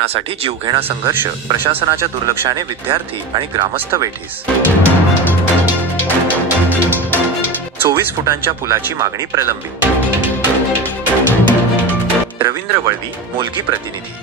शिक्षणासाठी जीवघेणा संघर्ष, प्रशासनाच्या दुर्लक्षाने विद्यार्थी आणि ग्रामस्थ वेठीस. 24 फुटांच्या पुलाची मागणी प्रलंबित. रवींद्र वळवी, मोलगी प्रतिनिधी.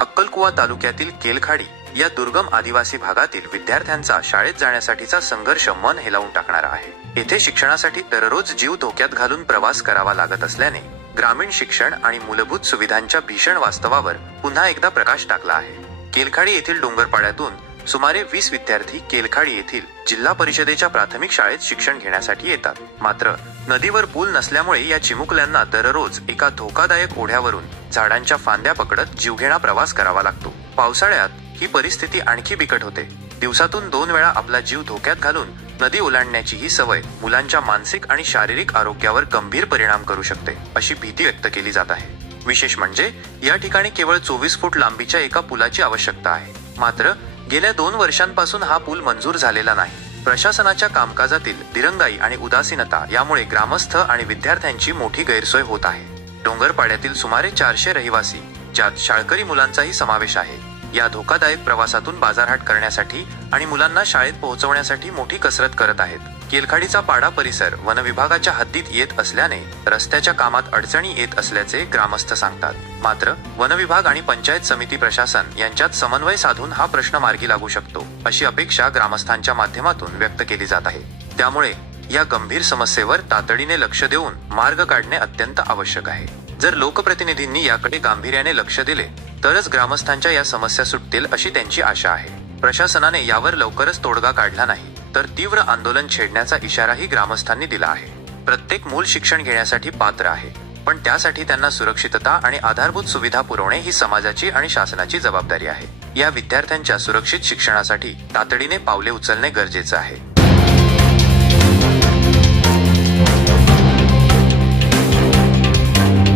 अक्कलकुवा तालुक्यातील केलखाडी या दुर्गम आदिवासी भागातील विद्यार्थ्यांचा शाळेत जाण्यासाठीचा संघर्ष मन हेलावून टाकणारा आहे. येथे शिक्षणासाठी दररोज जीव धोक्यात घालून प्रवास करावा लागत असल्याने ग्रामीण शिक्षण आणि मूलभूत सुविधांच्या भीषण वास्तवावर पुन्हा एकदा प्रकाश टाकला आहे. केलखाडी येथील डोंगरपाड्यातून सुमारे 20 विद्यार्थी केलखाडी येथील जिल्हा परिषदेच्या प्राथमिक शाळेत शिक्षण घेण्यासाठी येतात. मात्र नदीवर पूल नसल्यामुळे या चिमुकल्यांना दररोज एका धोकादायक ओढ्यावरून झाडांच्या फांद्या पकडत जीवघेणा प्रवास करावा लागतो. पावसाळ्यात ही परिस्थिती आणखी बिकट होते. दिवसातून 2 वेळा आपला जीव धोक्यात घालून नदी ओलांडण्याची ही सवय मुलांच्या मानसिक आणि शारीरिक आरोग्यावर गंभीर परिणाम करू शकते, अशी भीती व्यक्त केली जात आहे. विशेष म्हणजे या ठिकाणी केवळ 24 फूट लांबीच्या एका पुलाची आवश्यकता आहे. मात्र गेल्या 2 वर्षांपासून हा पूल मंजूर झालेला नाही. प्रशासनाच्या कामकाजातील दिरंगाई आणि उदासीनता यामुळे ग्रामस्थ आणि विद्यार्थ्यांची मोठी गैरसोय होत आहे. डोंगरपाड्यातील सुमारे 400 रहिवासी, ज्यात शाळकरी मुलांचाही समावेश आहे, या धोकादायक प्रवासातून बाजारहाट करण्यासाठी आणि मुलांना शाळेत पोहोचवण्यासाठी मोठी कसरत करत आहेत. केलखाडीचा पाडा परिसर वन विभागाच्या हद्दीत येत असल्याने रस्त्याच्या कामात अडचणी येत असल्याचे ग्रामस्थ सांगतात. मात्र वन विभाग आणि पंचायत समिती प्रशासन यांच्यात समन्वय साधून हा प्रश्न मार्गी लागू शकतो, अशी अपेक्षा ग्रामस्थांच्या माध्यमातून व्यक्त केली जात आहे. त्यामुळे या गंभीर समस्येवर तातडीने लक्ष देऊन मार्ग काढणे अत्यंत आवश्यक आहे. जर लोकप्रतिनिधींनी याकडे गांभीर्याने लक्ष दिले तरच ग्रामस्थांच्या या समस्या सुटतील, अशी त्यांची आशा आहे. प्रशासनाने यावर लवकरच तोडगा काढला नाही तर तीव्र आंदोलन छेडण्याचा इशाराही ग्रामस्थांनी दिला आहे. प्रत्येक मूल शिक्षण घेण्यासाठी पात्र आहे, पण त्यासाठी त्यांना सुरक्षितता आणि आधारभूत सुविधा पुरवणे ही समाजाची आणि शासनाची जबाबदारी आहे. या विद्यार्थ्यांच्या सुरक्षित शिक्षणासाठी तातडीने पावले उचलणे गरजेचे आहे.